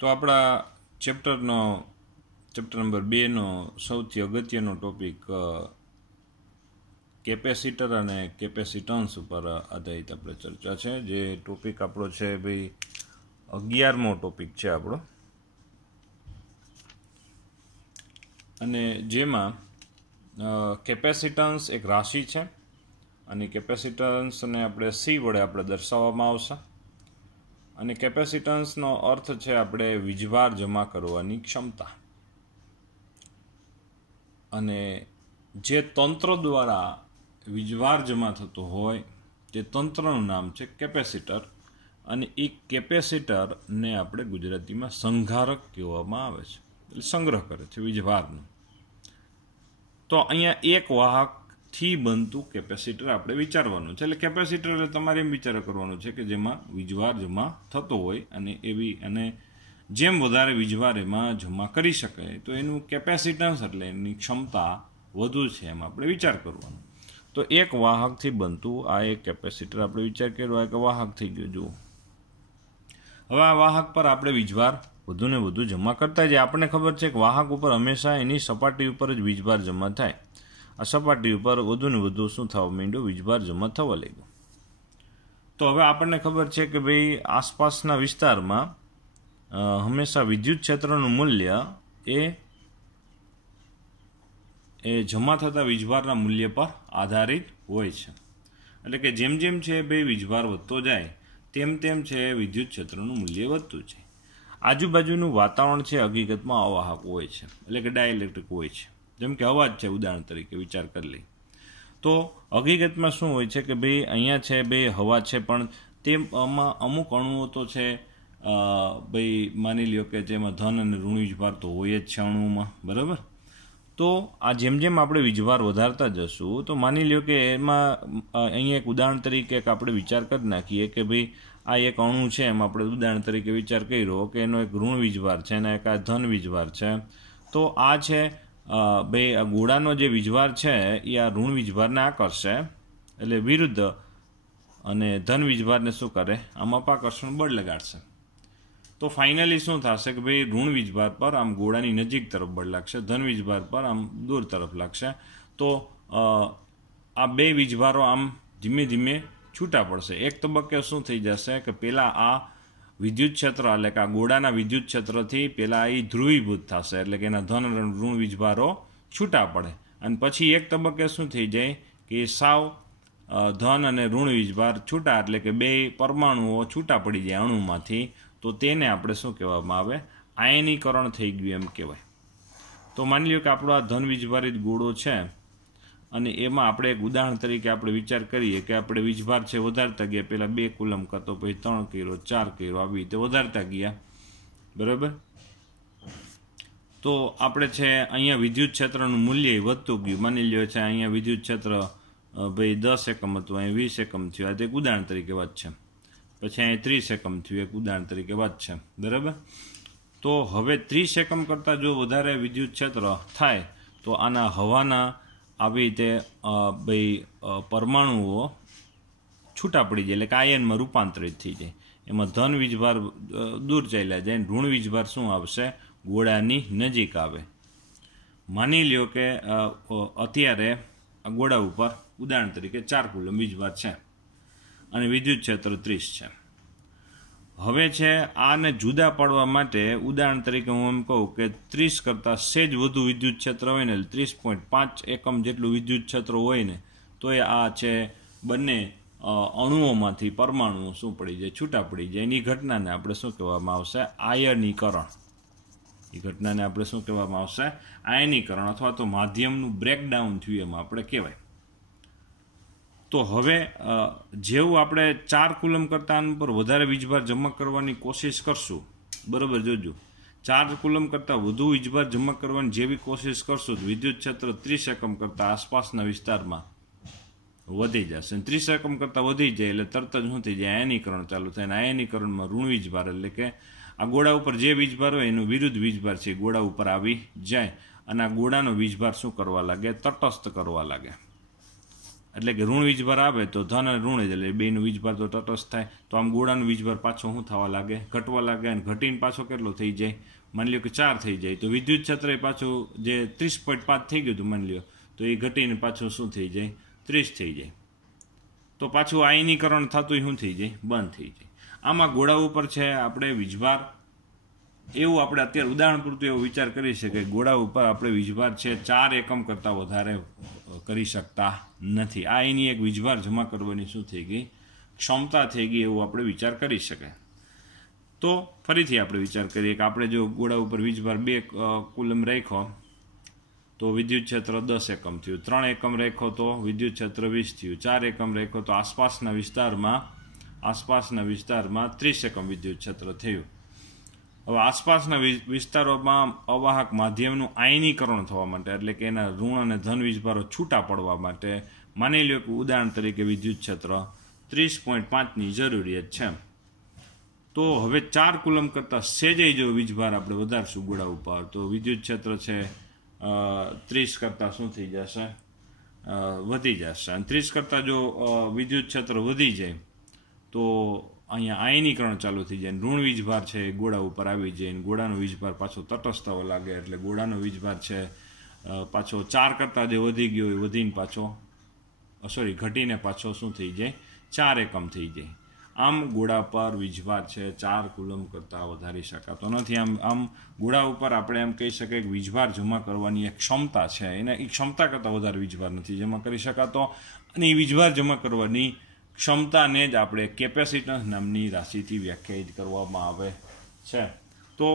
તો આપણા chapter number 2નો સૌથી અગત્યનો ટોપિક કેપેસિટર અને કેપેસિટન્સ ઉપર આધારિત આપણે ચર્ચા છે. જે ટોપિક આપણો છે ભાઈ 11મો ટોપિક છે આપણો, અને જેમાં કેપેસિટન્સ એક રાશિ છે અને કેપેસિટન્સને આપણે સી વડે આપણે દર્શાવવામાં આવશે. અને કેપેસિટન્સનો અર્થ છે આપણે વીજભાર જમા કરવાની ક્ષમતા. અને જે તંત્ર દ્વારા વીજભાર જમા થતો હોય તે તંત્રનું નામ છે કેપેસિટર, અને એ કેપેસિટરને આપણે ગુજરાતીમાં સંઘારક કહેવામાં આવે છે, એટલે સંગ્રહ કરે છે વીજભારનો. તો અહીંયા એક વાહકથી બનતું કેપેસિટર આપણે વિચારવાનું છે. એટલે કેપેસિટર એટલે તમારે એમ વિચાર કરવાનું છે કે જેમાં વીજભાર જમા થતો હોય અને જેમ વધારે વીજભાર એમાં જમા કરી શકાય તો એનું કેપેસિટન્સ એટલે એની ક્ષમતા વધુ છે એમ આપણે વિચાર કરવાનો. તો એક વાહકથી બનતું આ એક કેપેસિટર આપણે વિચાર કર્યો કે વાહક થઈ ગયો. જુઓ, હવે આ વાહક પર આપણે વીજભાર વધુ ને વધુ જમા કરતા જાય. આપણને ખબર છે કે વાહક ઉપર હંમેશા એની સપાટી ઉપર જ વીજભાર જમા થાય. આ સપાટી ઉપર વધુ ને વધુ શું થવા માંડ્યો? વીજભાર જમા થવા લાગ્યો. તો હવે આપણને ખબર છે કે ભાઈ આસપાસના વિસ્તારમાં હંમેશા વિદ્યુત ક્ષેત્રનું મૂલ્ય એ જમા થતા વીજભારના મૂલ્ય પર આધારિત હોય છે. એટલે કે જેમ જેમ છે ભાઈ વીજભાર વધતો જાય તેમ તેમ છે વિદ્યુત ક્ષેત્રનું મૂલ્ય વધતું છે. આજુબાજુનું વાતાવરણ છે હકીકતમાં અવાહક હોય છે, એટલે કે ડાયઇલેક્ટ્રિક હોય છે. જેમ કે અવાજ છે, ઉદાહરણ તરીકે વિચાર કરી લઈએ તો હકીકતમાં શું હોય છે કે ભાઈ અહીંયા છે ભાઈ હવા છે, પણ તેમાં અમુક અણુઓ તો છે ભાઈ માની લ્યો કે જેમાં ધન અને ઋણ વીજભાર તો હોય જ છે અણુઓમાં, બરાબર. તો આ જેમ જેમ આપણે વીજભાર વધારતા જશું તો માની લ્યો કે એમાં અહીંયા એક ઉદાહરણ તરીકે આપણે વિચાર કરી નાખીએ કે ભાઈ આ એક અણુ છે, એમ આપણે ઉદાહરણ તરીકે વિચાર કર્યો કે એનો એક ઋણ વીજભાર છે અને એક આ ધન વીજભાર છે. તો આ છે ભાઈ આ ગોળાનો જે વીજભાર છે એ આ ઋણ વીજભારને આકર્ષે, એટલે વિરુદ્ધ, અને ધન વીજભારને શું કરે? આમ અપાકર્ષણ બળ લગાડશે. તો ફાઇનલી શું થશે કે ભાઈ ઋણ વીજભાર પર આમ ગોળાની નજીક તરફ બળ લાગશે, ધન વીજભાર પર આમ દૂર તરફ લાગશે. તો આ બે વીજભારો આમ ધીમે ધીમે છૂટા પડશે. એક તબક્કે શું થઈ જશે કે પહેલાં આ વિદ્યુત ક્ષેત્ર એટલે કે આ ગોળાના વિદ્યુત ક્ષેત્રથી પહેલાં એ ધ્રુવીભૂત થશે, એટલે કે એના ધન અને ઋણ વીજભારો છૂટા પડે. અને પછી એક તબક્કે શું થઈ જાય કે સાવ ધન અને ઋણ વીજભાર છૂટા, એટલે કે બે પરમાણુઓ છૂટા પડી જાય અણુમાંથી. તો તેને આપણે શું કહેવામાં આવે? આયનીકરણ થઈ ગયું એમ કહેવાય. તો માની લો કે આપણો આ ધન વીજભારિત ગોળો છે અને એમાં આપણે એક ઉદાહરણ તરીકે આપણે વિચાર કરીએ કે આપણે વીજભાર છે વધારતા ગયા, પહેલાં 2 કુલમ કરતો, પછી 3 કર્યો, 4 કર્યો, આવી રીતે વધારતા ગયા, બરાબર. તો આપણે છે અહીંયા વિદ્યુત ક્ષેત્રનું મૂલ્ય વધતું ગયું. માની લ્યો છે અહીંયા વિદ્યુત ક્ષેત્ર ભાઈ 10 એકમ હતું, અહીં 20 એકમ થયું. આ એક ઉદાહરણ તરીકે વાત છે. પછી અહીં 30 એકમ થયું, એક ઉદાહરણ તરીકે વાત છે, બરાબર. તો હવે 30 એકમ કરતાં જો વધારે વિદ્યુત ક્ષેત્ર થાય તો આના હવાના આવી રીતે ભાઈ પરમાણુઓ છૂટા પડી જાય, એટલે કે આયનમાં રૂપાંતરિત થઈ જાય. એમાં ધન વીજભાર દૂર ચાલ્યા જાય, ઋણ વીજભાર શું આવશે? ગોળાની નજીક આવે. માની લ્યો કે અત્યારે આ ગોળા ઉપર ઉદાહરણ તરીકે 4 કુલમ વીજભાર છે અને વિદ્યુત ક્ષેત્ર 30 છે. હવે છે આને જુદા પાડવા માટે ઉદાહરણ તરીકે હું એમ કહું કે 30 કરતાં સેજ વધુ વિદ્યુત ક્ષેત્ર હોય ને, 30.5 એકમ જેટલું વિદ્યુત ક્ષેત્ર હોય ને, તો એ આ છે બંને અણુઓમાંથી પરમાણુઓ શું પડી જાય? છૂટા પડી જાય. એની ઘટનાને આપણે શું કહેવામાં આવશે? આયનીકરણ. એ ઘટનાને આપણે શું કહેવામાં આવશે? આયનીકરણ, અથવા તો માધ્યમનું બ્રેકડાઉન થયું એમ આપણે કહેવાય. તો હવે જેવું આપણે 4 કુલમ કરતાં આના પર વધારે વીજભાર જમા કરવાની કોશિશ કરશું, બરાબર, જોજો 4 કુલમ કરતાં વધુ વીજભાર જમા કરવાની જેવી કોશિશ કરશું તો વિદ્યુત ક્ષેત્ર 30 એકમ કરતાં આસપાસના વિસ્તારમાં વધી જશે. 30 એકમ કરતાં વધી જાય એટલે તરત જ શું થઈ જાય? આયનીકરણ ચાલુ થાય. અને આયનીકરણમાં ઋણ વીજભાર એટલે કે આ ગોળા ઉપર જે વીજભાર હોય એનું વિરુદ્ધ વીજભાર છે ગોળા ઉપર આવી જાય, અને આ ગોળાનો વીજભાર શું કરવા લાગે? તટસ્થ કરવા લાગે. એટલે કે ઋણ વીજભાર આવે તો ધન અને ઋણ જ, એટલે બેનું વીજભાર તો તટસ્થ થાય. તો આમ ગોળાનો વીજભાર પાછો શું થવા લાગે? ઘટવા લાગે. અને ઘટીને પાછો કેટલો થઈ જાય? માની લ્યો કે 4 થઈ જાય. તો વિદ્યુત ક્ષેત્ર પાછું જે 30.5 થઈ ગયું હતું માની લ્યો, તો એ ઘટીને પાછું શું થઈ જાય? 30 થઈ જાય. તો પાછું આયનીકરણ થતું શું થઈ જાય? બંધ થઈ જાય. આમાં ગોળા ઉપર છે આપણે વીજભાર, એવું આપણે અત્યારે ઉદાહરણ પૂરતું એવો વિચાર કરી શકીએ કે ગોળા ઉપર આપણે વીજભાર છે 4 એકમ કરતાં વધારે કરી શકતા નથી. આ એની એક વીજભાર જમા કરવાની શું થઈ ગઈ? ક્ષમતા થઈ ગઈ, એવું આપણે વિચાર કરી શકાય. તો ફરીથી આપણે વિચાર કરીએ કે આપણે જો ગોળા ઉપર વીજભાર 2 કુલમ રાખ્યો તો વિદ્યુત ક્ષેત્ર 10 એકમ થયું, 3 એકમ રાખ્યો તો વિદ્યુત ક્ષેત્ર 20 થયું, 4 એકમ રાખ્યો તો આસપાસના વિસ્તારમાં 30 એકમ વિદ્યુત ક્ષેત્ર થયું. હવે આસપાસના વિસ્તારોમાં અવાહક માધ્યમનું આયનીકરણ થવા માટે, એટલે કે એના ઋણ અને ધન વીજભારો છૂટા પડવા માટે માની લો કે ઉદાહરણ તરીકે વિદ્યુત ક્ષેત્ર 30.5ની જરૂરિયાત છે. તો હવે 4 કુલમ કરતાં સહેજે જો વીજભાર આપણે વધારશું ગોળા ઉપર, તો વિદ્યુત ક્ષેત્ર છે 30 કરતાં શું થઈ જશે? વધી જશે. અને 30 કરતાં જો વિદ્યુત ક્ષેત્ર વધી જાય તો અહીંયા આયનીકરણ ચાલુ થઈ જાય. ઋણ વીજભાર છે એ ગોળા ઉપર આવી જાય અને ગોળાનો વીજભાર પાછો તટસ્થ થવા લાગે. એટલે ગોળાનો વીજભાર છે પાછો 4 કરતાં જે વધી ગયો એ વધીને પાછો ઘટીને પાછો શું થઈ જાય? 4 એકમ થઈ જાય. આમ ગોળા પર વીજભાર છે 4 કુલમ કરતાં વધારી શકાતો નથી. આમ ગોળા ઉપર આપણે એમ કહી શકીએ કે વીજભાર જમા કરવાની એક ક્ષમતા છે, એને એ ક્ષમતા કરતાં વધારે વીજભાર નથી જમા કરી શકાતો. અને એ વીજભાર જમા કરવાની ક્ષમતાને જ આપણે કેપેસિટન્સ નામની રાશિથી વ્યાખ્યાયિત કરવામાં આવે છે. તો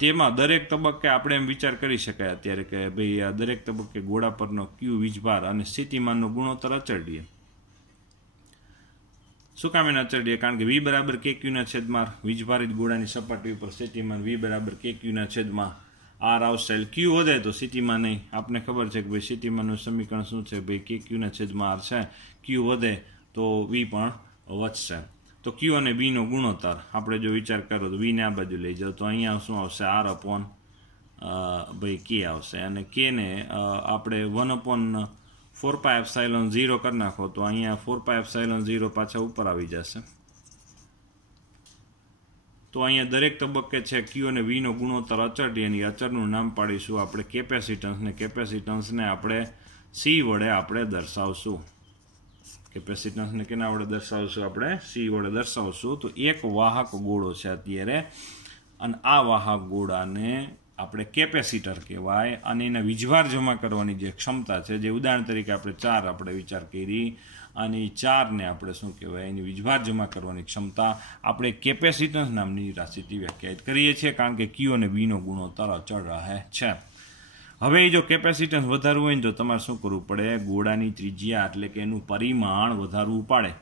તેમાં દરેક તબક્કે આપણે એમ વિચાર કરી શકાય અત્યારે કે ભાઈ આ દરેક તબક્કે ગોળા પરનો ક્યુ વીજભાર અને સ્થિતિમાનનો ગુણોત્તર અચળીએ. શું કામ એને અચળીએ? કારણ કે V બરાબર KQ છેદમાં વીજભારિત ગોળાની સપાટી ઉપર સ્થિતિમાન V બરાબર KQ છેદમાં R આવશે. Q વધે તો સ્થિતિમાન નહીં. આપને ખબર છે કે ભાઈ સ્થિતિમાનનું સમીકરણ શું છે? ભાઈ KQ છેદમાં R છે. Q વધે તો V પણ વધશે. તો Q અને B નો ગુણોત્તર આપણે જો વિચાર કરો તો V ને આ બાજુ લઈ જાઓ તો અહીંયા શું આવશે? R અપોન ભાઈ K આવશે. અને K ને આપણે 1/4πε0 કરી નાખો તો અહીંયા 4πε0 પાછા ઉપર આવી જશે. તો અહીંયા દરેક તબક્કે છે Q અને V નો ગુણોત્તર અચળ, એની અચળનું નામ પાડીશું આપણે કેપેસિટન્સને. કેપેસિટન્સને આપણે C વડે આપણે દર્શાવશું. કેપેસિટન્સને કેના વડે દર્શાવશું? આપણે C વડે દર્શાવશું. તો એક વાહક ગોળો છે અત્યારે, અને આ વાહક ગોળાને આપણે કેપેસિટર કહેવાય. અને એના વીજભાર જમા કરવાની જે ક્ષમતા છે, જે ઉદાહરણ તરીકે આપણે 4 આપણે વિચાર કરી, અને એ 4ને આપણે શું કહેવાય? એની વીજભાર જમા કરવાની ક્ષમતા આપણે કેપેસિટન્સ નામની રાશિથી વ્યાખ્યાયિત કરીએ છીએ, કારણ કે Q અને V નો ગુણોત્તર અચળ રહે છે. હવે જો કેપેસિટન્સ વધારવું હોય ને તો તમારે શું કરવું પડે? ગોળાની ત્રિજ્યા એટલે કે એનું પરિમાણ વધારવું પડે.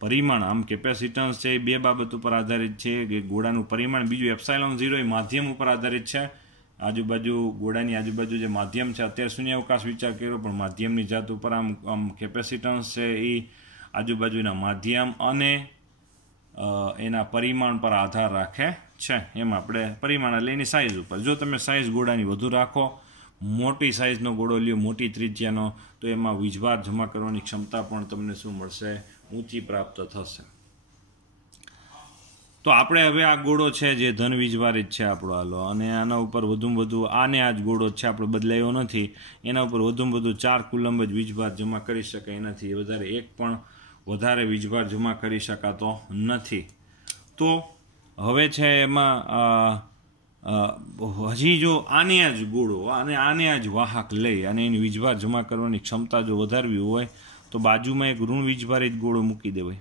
પરિમાણ, આમ કેપેસિટન્સ છે એ 2 બાબત ઉપર આધારિત છે, કે ગોળાનું પરિમાણ, બીજું ε0 એ માધ્યમ ઉપર આધારિત છે. ગોળાની આજુબાજુ જે માધ્યમ છે, અત્યારે શૂન્યાવકાશ વિચાર કર્યો, પણ માધ્યમની જાત ઉપર આમ કેપેસિટન્સ છે એ આજુબાજુના માધ્યમ અને એના પરિમાણ પર આધાર રાખે છે. એમ આપણે પરિમાણ એટલે એની સાઇઝ ઉપર. જો તમે સાઇઝ ગોળાની વધુ રાખો, મોટી સાઇઝનો ગોળો લ્યો, મોટી ત્રિજ્યાનો, તો એમાં વીજભાર જમા કરવાની ક્ષમતા પણ તમને શું મળશે? ઊંચી પ્રાપ્ત થશે. તો આપણે હવે આ ગોળો છે જે ધન વીજભારિત છે આપણો, હાલો, અને આના ઉપર વધુમાં વધુ આને આ જ ગોળો છે આપણે બદલાયો નથી, એના ઉપર વધુમાં વધુ 4 કુલમ જ વીજભાર જમા કરી શકાય. એનાથી વધારે એક પણ વધારે વીજભાર જમા કરી શકાતો નથી. તો હવે છે એમાં હજી જો આને આ જ ગોળો અને આને આ જ વાહક લઈ અને એની વીજભાર જમા કરવાની ક્ષમતા જો વધારવી હોય તો બાજુમાં એક ઋણ વીજભારિત ગોળો મૂકી દેવાય.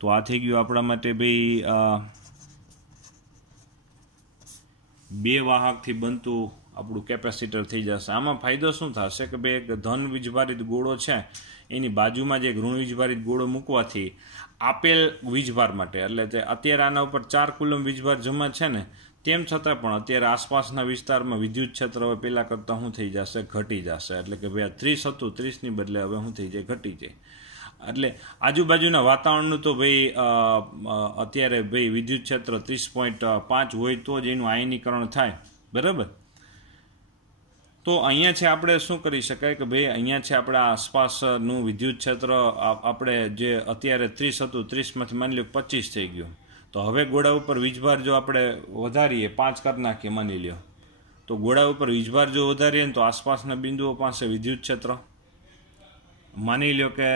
તો આ થઈ ગયું આપણા માટે ભાઈ 2 વાહકથી બનતું આપણું કેપેસિટર થઈ જશે. આમાં ફાયદો શું થશે કે ભાઈ એક ધન વીજભારિત ગોળો છે એની બાજુમાં જ એક ઋણ વીજભારિત ગોળો મૂકવાથી આપેલ વીજભાર માટે, એટલે તે અત્યારે આના ઉપર 4 કુલમ વીજભાર જમા છે ને, તેમ છતાં પણ અત્યારે આસપાસના વિસ્તારમાં વિદ્યુત ક્ષેત્ર હવે પહેલાં કરતાં શું થઈ જશે? ઘટી જશે. એટલે કે ભાઈ આ 30 હતું, 30ની બદલે હવે શું થઈ જાય? ઘટી જાય. એટલે આજુબાજુના વાતાવરણનું તો ભાઈ અત્યારે ભાઈ વિદ્યુત ક્ષેત્ર 30.5 હોય તો જ એનું આયનીકરણ થાય, બરાબર? તો અહીંયા છે આપણે શું કરી શકાય કે ભાઈ અહીંયા છે આપણા આસપાસનું વિદ્યુત ક્ષેત્ર આપણે જે અત્યારે 30 હતું 30માંથી માની લો 25 થઈ ગયું, તો હવે ગોળા ઉપર વીજભાર જો આપણે વધારીએ 5 કરી નાખીએ માની લ્યો, તો ગોળા ઉપર વીજભાર જો વધારીએ ને તો આસપાસના બિંદુઓ પાસે વિદ્યુત ક્ષેત્ર માની લો કે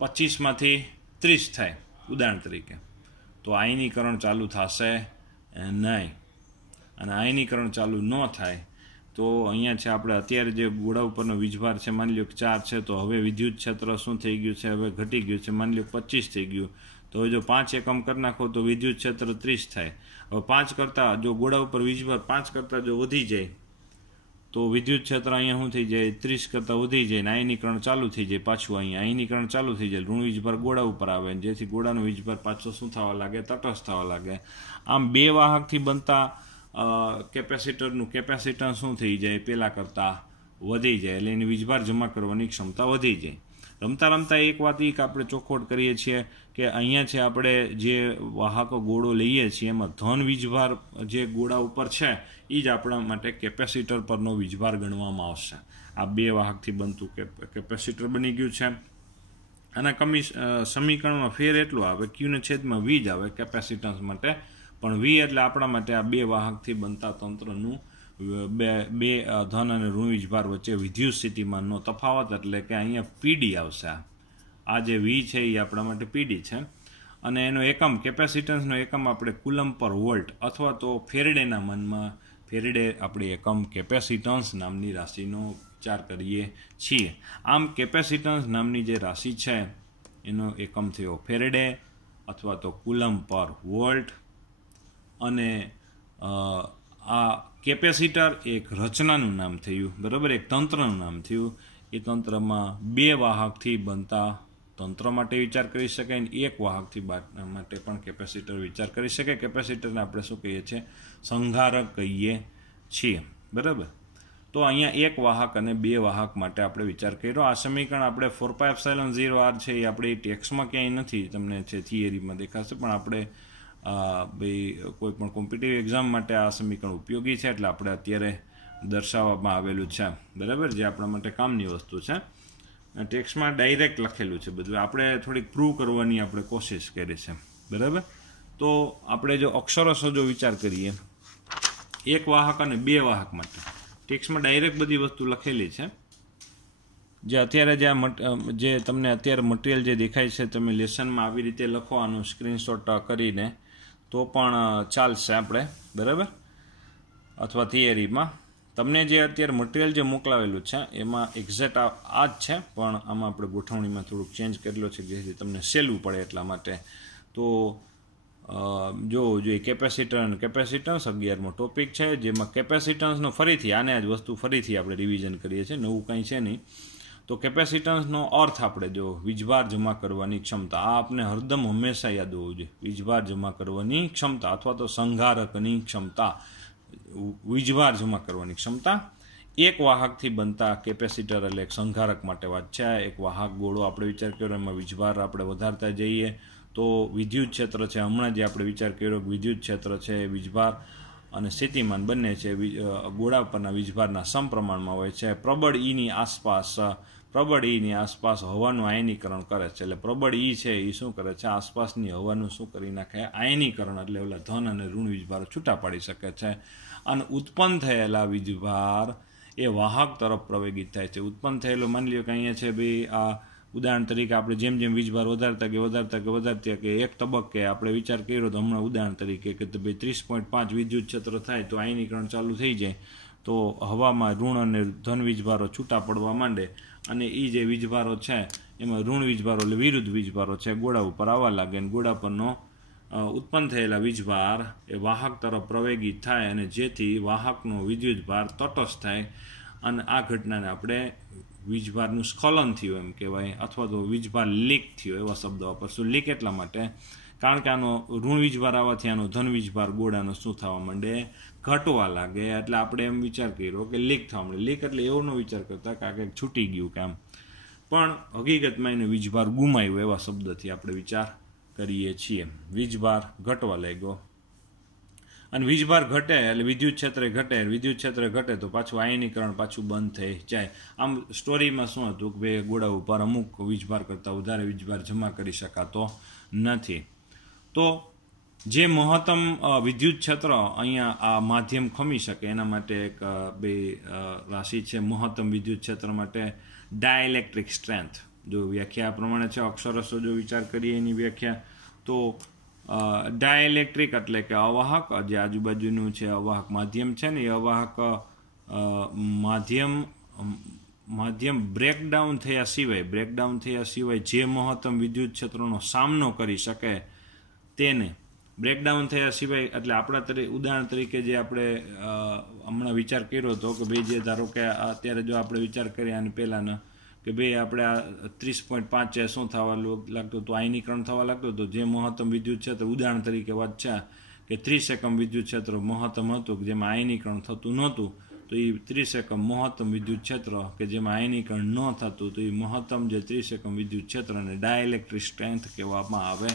25માંથી 30 થાય ઉદાહરણ તરીકે, તો આયનીકરણ ચાલુ થશે નહીં, અને આયનીકરણ ચાલુ ન થાય તો અહીંયા છે આપણે અત્યારે જે ગોળા ઉપરનો વીજભાર છે માની લો કે 4 છે, તો હવે વિદ્યુત ક્ષેત્ર શું થઈ ગયું છે, હવે ઘટી ગયું છે, માની લો 25 થઈ ગયું, તો હવે જો 5 એકમ કરી નાખો તો વિદ્યુત ક્ષેત્ર 30 થાય. હવે 5 કરતાં જો ગોળા ઉપર વીજભાર 5 કરતાં જો વધી જાય તો વિદ્યુત ક્ષેત્ર અહીંયા શું થઈ જાય 30 કરતાં વધી જાય, ને આયનીકરણ ચાલુ થઈ જાય, પાછું અહીંયા આયનીકરણ ચાલુ થઈ જાય, ઋણ વીજભાર ગોળા ઉપર આવે, જેથી ગોળાનો વીજભાર પાછો શું થવા લાગે, તટસ્થ થવા લાગે. આમ બે વાહકથી બનતા કેપેસિટરનું કેપેસિટન્સ શું થઈ જાય પહેલાં કરતાં વધી જાય, એટલે એની વીજભાર જમા કરવાની ક્ષમતા વધી જાય. રમતા રમતા એક વાત એ કે આપણે ચોખવટ કરીએ છીએ કે અહીંયા છે આપણે જે વાહકો ગોળો લઈએ છીએ એમાં ધન વીજભાર જે ગોળા ઉપર છે એ જ આપણા માટે કેપેસિટર પરનો વીજભાર ગણવામાં આવશે. આ બે વાહકથી બનતું કેપેસિટર બની ગયું છે. આના સમીકરણમાં ફેર એટલું આવે ક્યુને છેદમાં વી જ આવે કેપેસિટન્સ માટે, પણ વી એટલે આપણા માટે આ બે વાહકથી બનતા તંત્રનું બે ધન અને ઋણ વીજભાર વચ્ચે વિદ્યુત સ્થિતિમાનનો તફાવત, એટલે કે અહીંયા પીડી આવશે. આ જે વી છે એ આપણા માટે પીડી છે, અને એનો એકમ કેપેસિટન્સનો એકમ આપણે કુલમ પર વોલ્ટ અથવા તો ફેરેડેના મનમાં ફેરેડે આપણે એકમ કેપેસિટન્સ નામની રાશિનો વિચાર કરીએ છીએ. આમ કેપેસિટન્સ નામની જે રાશિ છે એનો એકમ થયો ફેરેડે અથવા તો કુલમ પર વોલ્ટ, અને આ કેપેસિટર એક રચનાનું નામ થયું, બરાબર, એક તંત્રનું નામ થયું. એ તંત્રમાં બે વાહકથી બનતા તંત્ર માટે વિચાર કરી શકાય, ને એક વાહકથી માટે પણ કેપેસિટર વિચાર કરી શકાય. કેપેસિટરને આપણે શું કહીએ છીએ, સંઘારક કહીએ છીએ, બરાબર. તો અહીંયા એક વાહક અને બે વાહક માટે આપણે વિચાર કર્યો. આ સમીકરણ આપણે 4πε0r છે એ આપણે ટેક્સમાં ક્યાંય નથી, તમને છે થિયરીમાં દેખાશે, પણ આપણે ભાઈ કોઈ પણ કોમ્પિટિટિવ એક્ઝામ માટે આ સમીકરણ ઉપયોગી છે એટલે આપણે અત્યારે દર્શાવવામાં આવેલું છે, બરાબર, જે આપણા માટે કામની વસ્તુ છે. ટેક્સ્ટમાં ડાયરેક્ટ લખેલું છે બધું, આપણે થોડીક પ્રૂવ કરવાની આપણે કોશિશ કરી છે, બરાબર. તો આપણે જો અક્ષરશો જો વિચાર કરીએ એક વાહક અને બે વાહક માટે, ટેક્સ્ટમાં ડાયરેક્ટ બધી વસ્તુ લખેલી છે. જે અત્યારે જે તમને અત્યારે મટીરિયલ જે દેખાય છે તમે લેસનમાં આવી રીતે લખવાનું સ્ક્રીનશોટ કરીને તો પણ ચાલશે આપણે, બરાબર, અથવા થિયરીમાં. તમને જે અત્યારે મટીરિયલ જે મોકલાવેલું છે એમાં એક્ઝેક્ટ આ જ છે, પણ આમાં આપણે ગોઠવણીમાં થોડુંક ચેન્જ કરેલો છે જેથી તમને સહેલું પડે એટલા માટે. તો જો કેપેસિટર અને કેપેસિટન્સ 11મો ટોપિક છે, જેમાં કેપેસિટન્સનો ફરીથી આને જ વસ્તુ ફરીથી આપણે રિવિઝન કરીએ છીએ, નવું કંઈ છે નહીં. તો કેપેસિટન્સનો અર્થ આપણે જો વીજભાર જમા કરવાની ક્ષમતા, આ આપણે હરદમ હંમેશા યાદ હોવું જોઈએ. વીજભાર જમા કરવાની ક્ષમતા અથવા તો સંઘારકની ક્ષમતા, વીજભાર જમા કરવાની ક્ષમતા. એક વાહકથી બનતા કેપેસિટર એટલે એક સંઘારક માટે વાત છે. એક વાહક ગોળો આપણે વિચાર કર્યો એમાં વીજભાર આપણે વધારતા જઈએ તો વિદ્યુત ક્ષેત્ર છે, હમણાં જે આપણે વિચાર કર્યો વિદ્યુત ક્ષેત્ર છે, વીજભાર અને સ્થિતિમાન બંને છે ગોળા પરના વીજભારના સમપ્રમાણમાં હોય છે. પ્રબળ ઈની આસપાસ હવાનું આયનીકરણ કરે છે, એટલે પ્રબળ ઈ છે એ શું કરે છે, આસપાસની હવાનું શું કરી નાખે, આયનીકરણ, એટલે ઓલા ધન અને ઋણ વીજભાર છૂટા પાડી શકે છે. અને ઉત્પન્ન થયેલા વીજભાર એ વાહક તરફ પ્રવેગિત થાય છે. ઉત્પન્ન થયેલો માની લો કે અહીંયા છે ભાઈ, આ ઉદાહરણ તરીકે આપણે જેમ જેમ વીજભાર વધારતા કે એક તબક્કે આપણે વિચાર કર્યો તો હમણાં ઉદાહરણ તરીકે કે ભાઈ 30.5 વિદ્યુત ક્ષેત્ર થાય તો આયનીકરણ ચાલુ થઈ જાય, તો હવામાં ઋણ અને ધન વીજભારો છૂટા પડવા માંડે, અને એ જે વીજભારો છે એમાં ઋણ વીજભારો એટલે વિરુદ્ધ વીજભારો છે ગોળા ઉપર આવવા લાગે, અને ગોળા પરનો ઉત્પન્ન થયેલા વીજભાર એ વાહક તરફ પ્રવેગિત થાય, અને જેથી વાહકનો વિદ્યુતભાર તટસ્થ થાય. અને આ ઘટનાને આપણે વીજભારનું સ્ખલન થયું એમ કહેવાય, અથવા તો વીજભાર લીક થયો એવા શબ્દ વાપરશું. લીક એટલા માટે કારણ કે આનો ઋણ વીજભાર આવવાથી આનો ધન વીજભાર ગોળાનો શું થવા માંડે, ઘટવા લાગે, એટલે આપણે એમ વિચાર કર્યો કે લીક થવા માંડે. લીક એટલે એવો નો વિચાર કરતા કે આ છૂટી ગયું કે આમ, પણ હકીકતમાં એને વીજભાર ગુમાવ્યો એવા શબ્દથી આપણે વિચાર કરીએ છીએ. વીજભાર ઘટવા લાગ્યો. અને વીજભાર ઘટે એટલે વિદ્યુત ક્ષેત્ર ઘટે, વિદ્યુત ક્ષેત્ર ઘટે તો પાછું આયનીકરણ પાછું બંધ થઈ જાય. આમ સ્ટોરીમાં શું હતું કે ભાઈ ગોળા ઉપર અમુક વીજભાર કરતાં વધારે વીજભાર જમા કરી શકાતો નથી. તો જે મહત્તમ વિદ્યુત ક્ષેત્ર અહીંયા આ માધ્યમ ખમી શકે એના માટે એક બે રાશિ છે. મહત્તમ વિદ્યુત ક્ષેત્ર માટે ડાયઇલેક્ટ્રિક સ્ટ્રેન્થ, જો વ્યાખ્યા પ્રમાણે છે, અક્ષરશો જો વિચાર કરીએ એની વ્યાખ્યા, તો ડાયઇલેક્ટ્રિક એટલે કે અવાહક, જે આજુબાજુનું છે અવાહક માધ્યમ છે ને, એ અવાહક માધ્યમ બ્રેકડાઉન થયા સિવાય જે મહત્તમ વિદ્યુત ક્ષેત્રનો સામનો કરી શકે તેને બ્રેકડાઉન થયા સિવાય, એટલે આપણા ઉદાહરણ તરીકે જે આપણે હમણાં વિચાર કર્યો હતો કે ભાઈ જે ધારો કે અત્યારે જો આપણે વિચાર કરીએ આને પહેલાંના કે ભાઈ આપણે આ 30.5 છે શું થવા લાગતું હતું, આયનીકરણ થવા લાગતું હતું. જે મહત્તમ વિદ્યુત ક્ષેત્ર ઉદાહરણ તરીકે વાત છે કે 30 એકમ વિદ્યુત ક્ષેત્ર મહત્તમ હતું કે જેમાં આયનીકરણ થતું નહોતું, તો એ 30 એકમ મહત્તમ વિદ્યુત ક્ષેત્ર કે જેમાં આયનીકરણ ન થતું, તો એ મહત્તમ જે 30 એકમ વિદ્યુત ક્ષેત્રને ડાયઇલેક્ટ્રિક સ્ટ્રેન્થ કહેવામાં આવે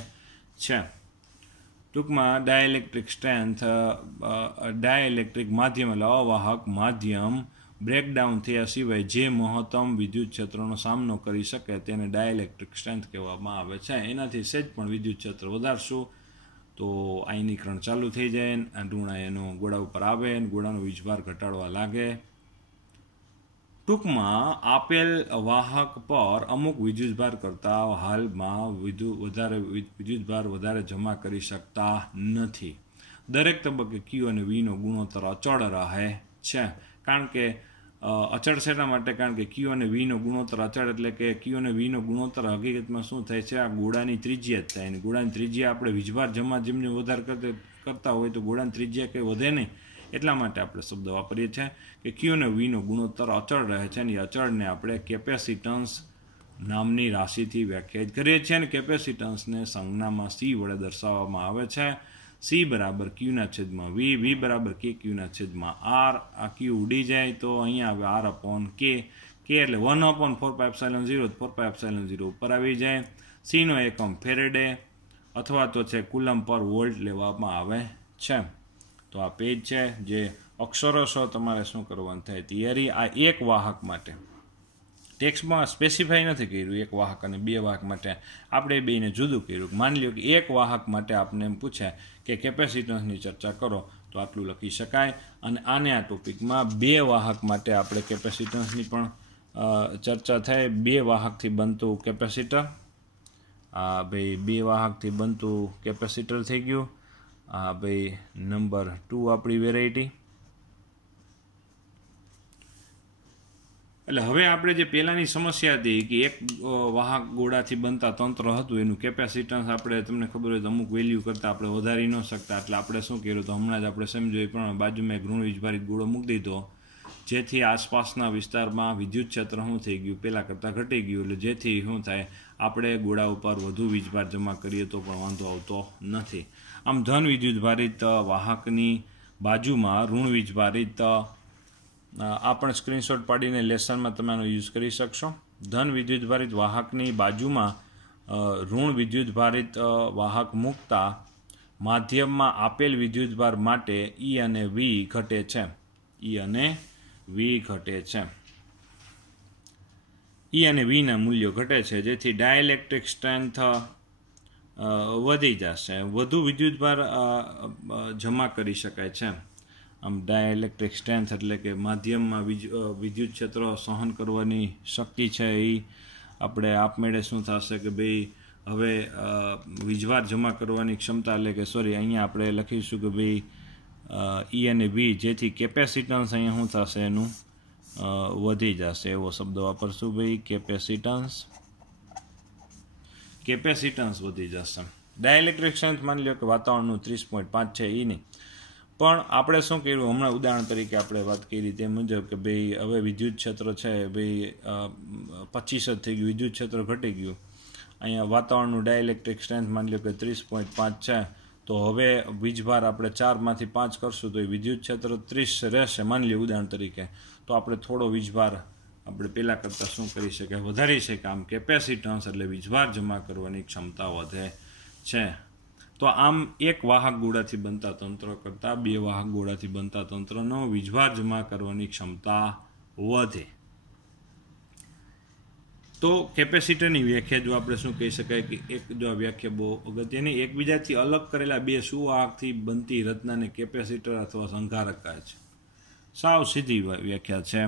છે. ટૂંકમાં ડાયઇલેક્ટ્રિક સ્ટ્રેન્થ, ડાયઇલેક્ટ્રિક માધ્યમ એટલે અવાહક માધ્યમ બ્રેકડાઉન થયા સિવાય જે મહત્તમ વિદ્યુત ક્ષેત્રનો સામનો કરી શકે તેને ડાયઇલેક્ટ્રિક સ્ટ્રેન્થ કહેવામાં આવે છે. એનાથી સહેજ પણ વિદ્યુત ક્ષેત્ર વધારશું તો આયનીકરણ ચાલુ થઈ જાય, ઋણ આયનો ગોળા ઉપર આવે અને ગોળાનો વીજભાર ઘટાડવા લાગે. ટૂંકમાં આપેલ વાહક પર અમુક વિદ્યુતભાર કરતાં હાલમાં વિદ્યુતભાર વધારે જમા કરી શકતા નથી. દરેક તબક્કે Q અને Vનો ગુણોત્તર અચળ રહે છે. કારણ કે અચળ શેના માટે? કારણ કે Q અને Vનો ગુણોત્તર અચળ એટલે કે Q અને Vનો ગુણોત્તર હકીકતમાં શું થાય છે, આ ગોળાની ત્રિજ્યા જ થાય. અને ગોળાની ત્રિજ્યા આપણે વીજભાર જમા જેમ વધારે કરતા હોય તો ગોળાની ત્રિજ્યા કંઈ વધે નહીં. એટલા માટે આપણે શબ્દ વાપરીએ છીએ કે Q અને Vનો ગુણોત્તર અચળ રહે છે. અને એ અચળને આપણે કેપેસિટન્સ નામની રાશિથી વ્યાખ્યાયિત કરીએ છીએ. અને કેપેસિટન્સને સંજ્ઞામાં C વડે દર્શાવવામાં આવે છે. C બરાબર Q/V, V બરાબર KQ/R. આ Q ઉડી જાય તો અહીંયા આવે R/K. K એટલે 1/4πε0, 4πε0 ઉપર આવી જાય. Cનો એકમ ફેરેડે અથવા તો છે કુલમ પર વોલ્ટ લેવામાં આવે છે. તો આ પેજ છે જે અક્ષરશો તમારે શું કરવાનું થાય તૈયારી. આ એક વાહક માટે ટેક્સ્ટમાં સ્પેસિફાઈ નથી કર્યું, એક વાહક અને બે વાહક માટે આપણે બેને જુદું કર્યું. માની લો કે એક વાહક માટે આપણે એમ પૂછાય કે કેપેસિટન્સની ચર્ચા કરો તો આટલું લખી શકાય. અને આને આ ટોપિકમાં બે વાહક માટે આપણે કેપેસિટન્સની પણ ચર્ચા થાય. બે વાહકથી બનતું કેપેસિટર, આ ભાઈ બે વાહકથી બનતું કેપેસિટર થઈ ગયું. આ ભાઈ નંબર 2 આપણી વેરાયટી. એટલે હવે આપણે જે પહેલાંની સમસ્યા હતી કે એક વાહક ગોળાથી બનતા તંત્ર હતું, એનું કેપેસિટન્સ આપણે તમને ખબર હોય તો અમુક વેલ્યુ કરતાં આપણે વધારી ન શકતા. એટલે આપણે શું કર્યું તો હમણાં જ આપણે સમજ્યું પણ બાજુમાં એક ઋણ વીજભારિત ગોળો મૂકી દીધો, જેથી આસપાસના વિસ્તારમાં વિદ્યુત ક્ષેત્ર શું થઈ ગયું, પહેલાં કરતાં ઘટી ગયું. એટલે જેથી શું થાય, આપણે ગોળા ઉપર વધુ વીજભાર જમા કરીએ તો પણ વાંધો આવતો નથી. આમ ધન વિદ્યુતભારિત વાહકની બાજુમાં ઋણ વીજભારિત, આ પણ સ્ક્રીનશોટ પાડીને લેસનમાં તમે આનો યુઝ કરી શકશો. ધન વિદ્યુતભારિત વાહકની બાજુમાં ઋણ વિદ્યુતભારિત વાહક મૂકતા માધ્યમમાં આપેલ વિદ્યુતભાર માટે E અને V ઘટે છે. E અને V ઘટે છે. E અને Vના મૂલ્યો ઘટે છે, જેથી ડાયઇલેક્ટ્રિક સ્ટ્રેન્થ વધી જશે, વધુ વિદ્યુતભાર જમા કરી શકાય છે. આમ ડાયઇલેક્ટ્રિક સ્ટ્રેન્થ એટલે કે માધ્યમમાં વિદ્યુત ક્ષેત્ર સહન કરવાની શક્તિ છે. એ આપણે આપમેળે શું થશે કે ભાઈ હવે વીજભાર જમા કરવાની ક્ષમતા, એટલે કે અહીંયા આપણે લખીશું કે ભાઈ E અને V, જેથી કેપેસિટન્સ અહીંયા શું થશે એનું વધી જશે. એવો શબ્દ વાપરશું ભાઈ, કેપેસિટન્સ વધી જશે. ડાયઇલેક્ટ્રિક સ્ટ્રેન્થ માની લો કે વાતાવરણનું 30.5 છે એ નહીં, પણ આપણે શું કર્યું હમણાં ઉદાહરણ તરીકે આપણે વાત કરી તે મુજબ કે ભાઈ હવે વિદ્યુત ક્ષેત્ર છે ભાઈ 25 જ થઈ ગયું, વિદ્યુત ક્ષેત્ર ઘટી ગયું. અહીંયા વાતાવરણનું ડાયઇલેક્ટ્રિક સ્ટ્રેન્થ માની લો કે 30.5 છે, તો હવે વીજભાર આપણે 4માંથી 5 કરશું તો એ વિદ્યુત ક્ષેત્ર 30 રહેશે માની લો ઉદાહરણ તરીકે. તો આપણે થોડો વીજભાર આપણે પહેલાં કરતાં શું કરી શકીએ, વધારી શકીએ. આમ કેપેસિટન્સ એટલે વીજભાર જમા કરવાની ક્ષમતા વધે છે. તો આમ એક વાહક ગોળાથી બનતા તંત્ર કરતાં બે વાહક ગોળાથી બનતા તંત્રનો વીજભાર જમા કરવાની ક્ષમતા વધે. તો કેપેસિટરની વ્યાખ્યા જો આપણે શું કહી શકાય કે એક જો વ્યાખ્યા બહુ અગત્યની, એકબીજાથી અલગ કરેલા બે સુવાહકથી બનતી રચનાને કેપેસિટર અથવા સંધારક કહે છે. સાવ સીધી વ્યાખ્યા છે.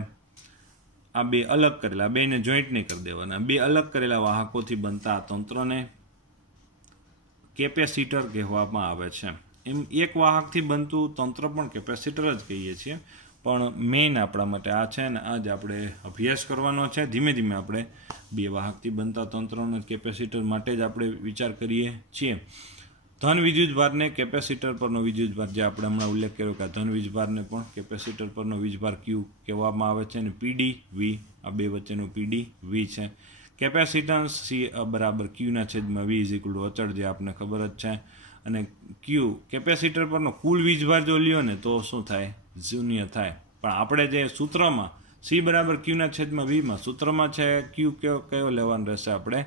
આ બે અલગ કરેલા, બેને જોઈન્ટ નહીં કરી દેવાના, બે અલગ કરેલા વાહકોથી બનતા તંત્રને કેપેસિટર કહેવામાં આવે છે. એમ એક વાહકથી બનતું તંત્ર પણ કેપેસિટર જ કહીએ છીએ, પણ મેઇન આપણા માટે આ છે ને આ જ આપણે અભ્યાસ કરવાનો છે. ધીમે ધીમે આપણે બે વાહકથી બનતા તંત્રોને કેપેસિટર માટે જ આપણે વિચાર કરીએ છીએ. ધન વિદ્યુતભારને કેપેસિટર પરનો વિદ્યુતભાર, જે આપણે હમણાં ઉલ્લેખ કર્યો કે ધન વીજભારને પણ કેપેસિટર પરનો વીજભાર ક્યુ કહેવામાં આવે છે, અને પીડી વી, આ બે વચ્ચેનું પીડી વી છે. કેપેસિટન્સ સી બરાબર ક્યુના છેદમાં વી ઇઝ ઇક્વલ ટુ અચળ, જે આપણને ખબર જ છે. અને ક્યુ કેપેસિટર પરનો કુલ વીજભાર જો લ્યો ને તો શું થાય? શૂન્ય થાય. પણ આપણે જે સૂત્રમાં સી બરાબર ક્યુના છેદમાં વીમાં સૂત્રમાં છે ક્યુ કયો લેવાનો રહેશે? આપણે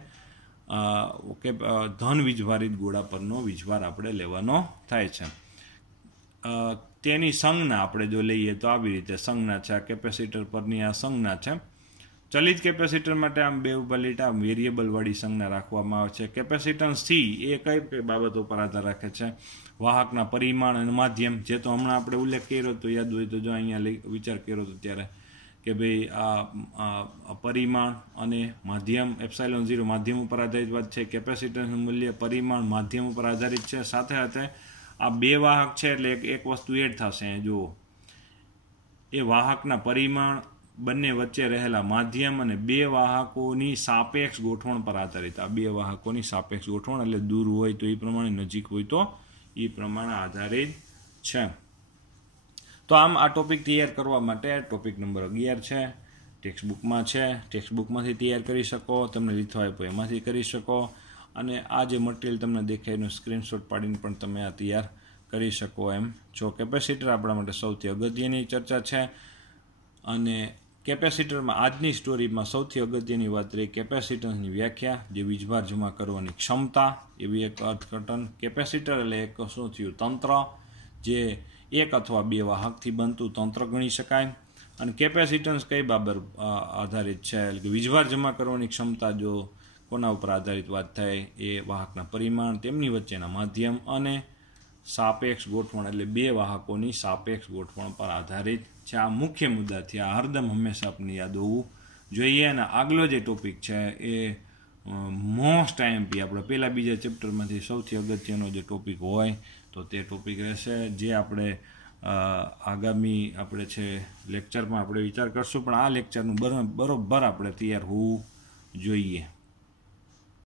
ધન વીજભારિત ગોળા પરનો વીજભાર આપણે લેવાનો થાય છે. તેની સંજ્ઞા આપણે જો લઈએ તો આવી રીતે સંજ્ઞા છે. આ કેપેસિટર પરની આ સંજ્ઞા છે. ચલિત કેપેસિટર માટે આમ બે ઉભા લીટા વેરિયેબલ વાળી સંજ્ઞા રાખવામાં આવે છે. કેપેસિટન્સ સી એ કઈ બાબતો પર આધાર રાખે છે? વાહકના પરિમાણ અને માધ્યમ, જે તો હમણાં આપણે ઉલ્લેખ કર્યો તો યાદ હોય તો જો અહીંયા વિચાર કર્યો હતો ત્યારે કે ભાઈ આ પરિમાણ અને માધ્યમ એપ્સાઇલોન 0 માધ્યમ ઉપર આધારિત વાત છે. કેપેસિટન્સનું મૂલ્ય પરિમાણ માધ્યમ ઉપર આધારિત છે. સાથે સાથે આ બે વાહક છે એટલે એક વસ્તુ એડ થશે. જુઓ, એ વાહકના પરિમાણ, બંને વચ્ચે રહેલા માધ્યમ અને બે વાહકોની સાપેક્ષ ગોઠવણ પર આધારિત. આ બે વાહકોની સાપેક્ષ ગોઠવણ એટલે દૂર હોય તો એ પ્રમાણે, નજીક હોય તો એ પ્રમાણે આધારિત છે. તો આમ આ ટોપિક તૈયાર કરવા માટે ટોપિક નંબર 11 છે, ટેક્સ્ટબુકમાં છે. ટેક્સ્ટબુકમાંથી તૈયાર કરી શકો, તમને લીધો આપ્યો એમાંથી કરી શકો, અને આ જે મટીરિયલ તમને દેખાય એનું સ્ક્રીનશોટ પાડીને પણ તમે આ તૈયાર કરી શકો એમ છો. કેપેસિટર આપણા માટે સૌથી અગત્યની ચર્ચા છે. અને કેપેસિટરમાં આજની સ્ટોરીમાં સૌથી અગત્યની વાત રહી કેપેસિટન્સની વ્યાખ્યા, જે વીજભાર જમા કરવાની ક્ષમતા, એવી એક અર્થઘટન. કેપેસિટર એટલે એક શું થયું? તંત્ર, જે એક અથવા બે વાહકથી બનતું તંત્ર ગણી શકાય. અને કેપેસિટન્સ કઈ બાબત આધારિત છે? એટલે કે વીજભાર જમા કરવાની ક્ષમતા જો કોના ઉપર આધારિત વાત થાય? એ વાહકના પરિમાણ, તેમની વચ્ચેના માધ્યમ અને સાપેક્ષ ગોઠવણ, એટલે બે વાહકોની સાપેક્ષ ગોઠવણ પર આધારિત છે. આ મુખ્ય મુદ્દાથી આ હરદમ હંમેશા આપણે યાદ હોવું જોઈએ. અને આગલો જે ટોપિક છે એ મોસ્ટ આઈએમપી, આપણે પહેલા બીજા ચેપ્ટરમાંથી સૌથી અગત્યનો જે ટોપિક હોય તો તે ટોપિક રહેશે, જે આપણે આગામી આપણે છે લેક્ચરમાં આપણે વિચાર કરશું. પણ આ લેક્ચરનું બરોબર આપણે તૈયાર હોવું જોઈએ.